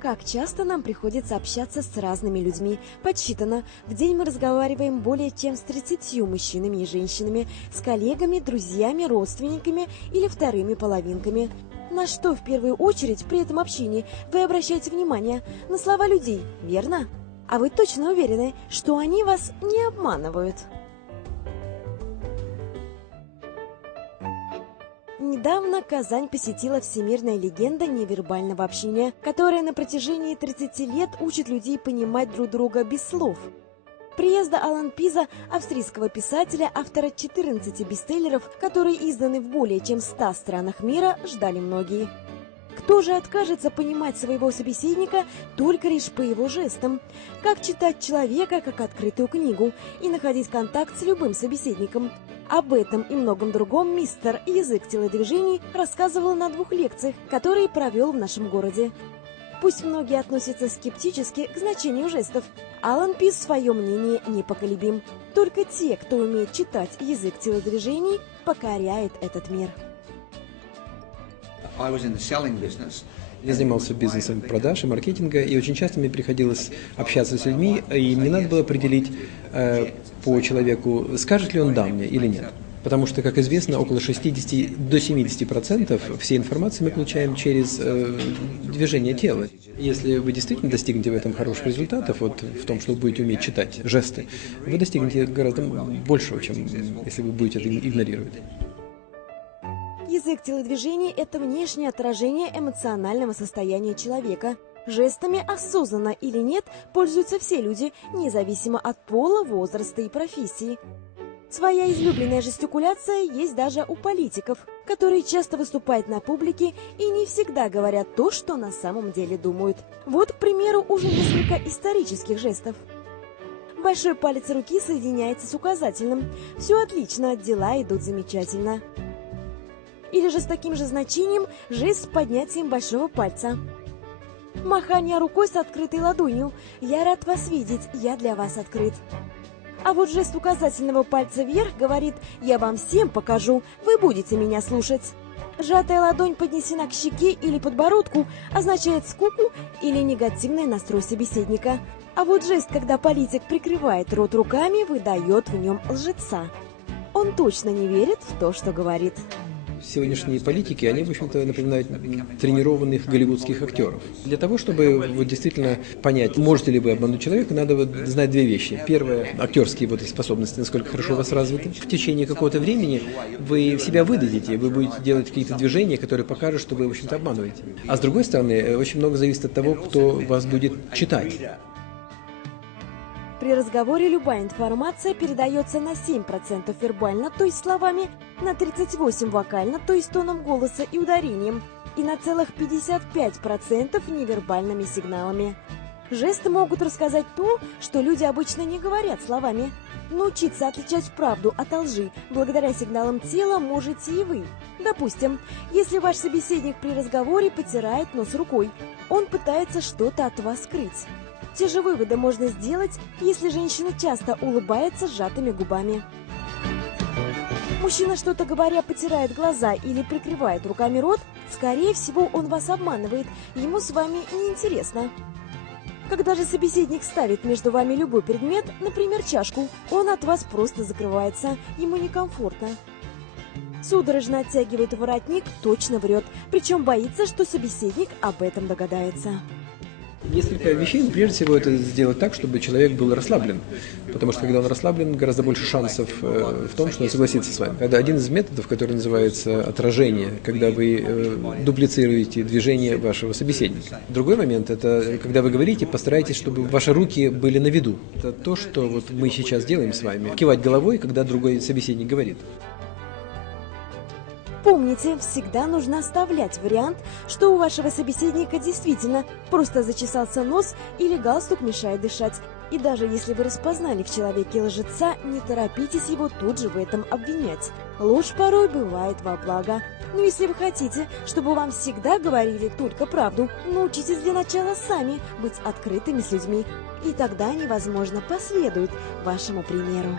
Как часто нам приходится общаться с разными людьми? Подсчитано, в день мы разговариваем более чем с 30 мужчинами и женщинами, с коллегами, друзьями, родственниками или вторыми половинками. На что в первую очередь при этом общении вы обращаете внимание? На слова людей, верно? А вы точно уверены, что они вас не обманывают? Недавно Казань посетила всемирная легенда невербального общения, которая на протяжении 30 лет учит людей понимать друг друга без слов. Приезда Алан Пиза, австрийского писателя, автора 14 бестселлеров, которые изданы в более чем 100 странах мира, ждали многие. Кто же откажется понимать своего собеседника только лишь по его жестам? Как читать человека как открытую книгу и находить контакт с любым собеседником? Об этом и многом другом мистер Язык телодвижений рассказывал на 2 лекциях, которые провел в нашем городе. Пусть многие относятся скептически к значению жестов, Алан Пиз в своем мнении непоколебим. Только те, кто умеет читать язык телодвижений, покоряет этот мир. Я занимался бизнесом продаж и маркетинга, и очень часто мне приходилось общаться с людьми, и мне надо было определить по человеку, скажет ли он «да» мне или нет. Потому что, как известно, около 60 до 70% всей информации мы получаем через движение тела. Если вы действительно достигнете в этом хороших результатов, вот в том, что вы будете уметь читать жесты, вы достигнете гораздо большего, чем если вы будете это игнорировать. Язык телодвижений – это внешнее отражение эмоционального состояния человека. Жестами, осознанно или нет, пользуются все люди, независимо от пола, возраста и профессии. Своя излюбленная жестикуляция есть даже у политиков, которые часто выступают на публике и не всегда говорят то, что на самом деле думают. Вот, к примеру, уже несколько исторических жестов. Большой палец руки соединяется с указательным. Все отлично, дела идут замечательно. Или же с таким же значением жест с поднятием большого пальца. Махание рукой с открытой ладонью. Я рад вас видеть, я для вас открыт. А вот жест указательного пальца вверх говорит «я вам всем покажу, вы будете меня слушать». Сжатая ладонь поднесена к щеке или подбородку означает скуку или негативный настрой собеседника. А вот жест, когда политик прикрывает рот руками, выдает в нем лжеца. Он точно не верит в то, что говорит. Сегодняшние политики, они, в общем-то, напоминают тренированных голливудских актеров. Для того, чтобы вот действительно понять, можете ли вы обмануть человека, надо вот знать 2 вещи. Первое, актерские вот способности, насколько хорошо у вас развиты. В течение какого-то времени вы себя выдадите, вы будете делать какие-то движения, которые покажут, что вы, в общем-то, обманываете. А с другой стороны, очень много зависит от того, кто вас будет читать. При разговоре любая информация передается на 7% вербально, то есть словами, на 38% вокально, то есть тоном голоса и ударением, и на целых 55% невербальными сигналами. Жесты могут рассказать то, что люди обычно не говорят словами. Научиться отличать правду от лжи благодаря сигналам тела можете и вы. Допустим, если ваш собеседник при разговоре потирает нос рукой, он пытается что-то от вас скрыть. Те же выводы можно сделать, если женщина часто улыбается сжатыми губами. Мужчина, что-то говоря, потирает глаза или прикрывает руками рот, скорее всего, он вас обманывает, ему с вами неинтересно. Когда же собеседник ставит между вами любой предмет, например, чашку, он от вас просто закрывается, ему некомфортно. Судорожно оттягивает воротник, точно врет, причем боится, что собеседник об этом догадается. Несколько вещей. Прежде всего, это сделать так, чтобы человек был расслаблен. Потому что, когда он расслаблен, гораздо больше шансов в том, что он согласится с вами. Это один из методов, который называется отражение, когда вы дуплицируете движение вашего собеседника. Другой момент – это когда вы говорите, постарайтесь, чтобы ваши руки были на виду. Это то, что вот мы сейчас делаем с вами. Кивать головой, когда другой собеседник говорит. Помните, всегда нужно оставлять вариант, что у вашего собеседника действительно просто зачесался нос или галстук мешает дышать. И даже если вы распознали в человеке лжеца, не торопитесь его тут же в этом обвинять. Ложь порой бывает во благо. Но если вы хотите, чтобы вам всегда говорили только правду, научитесь для начала сами быть открытыми с людьми. И тогда они, возможно, последуют вашему примеру.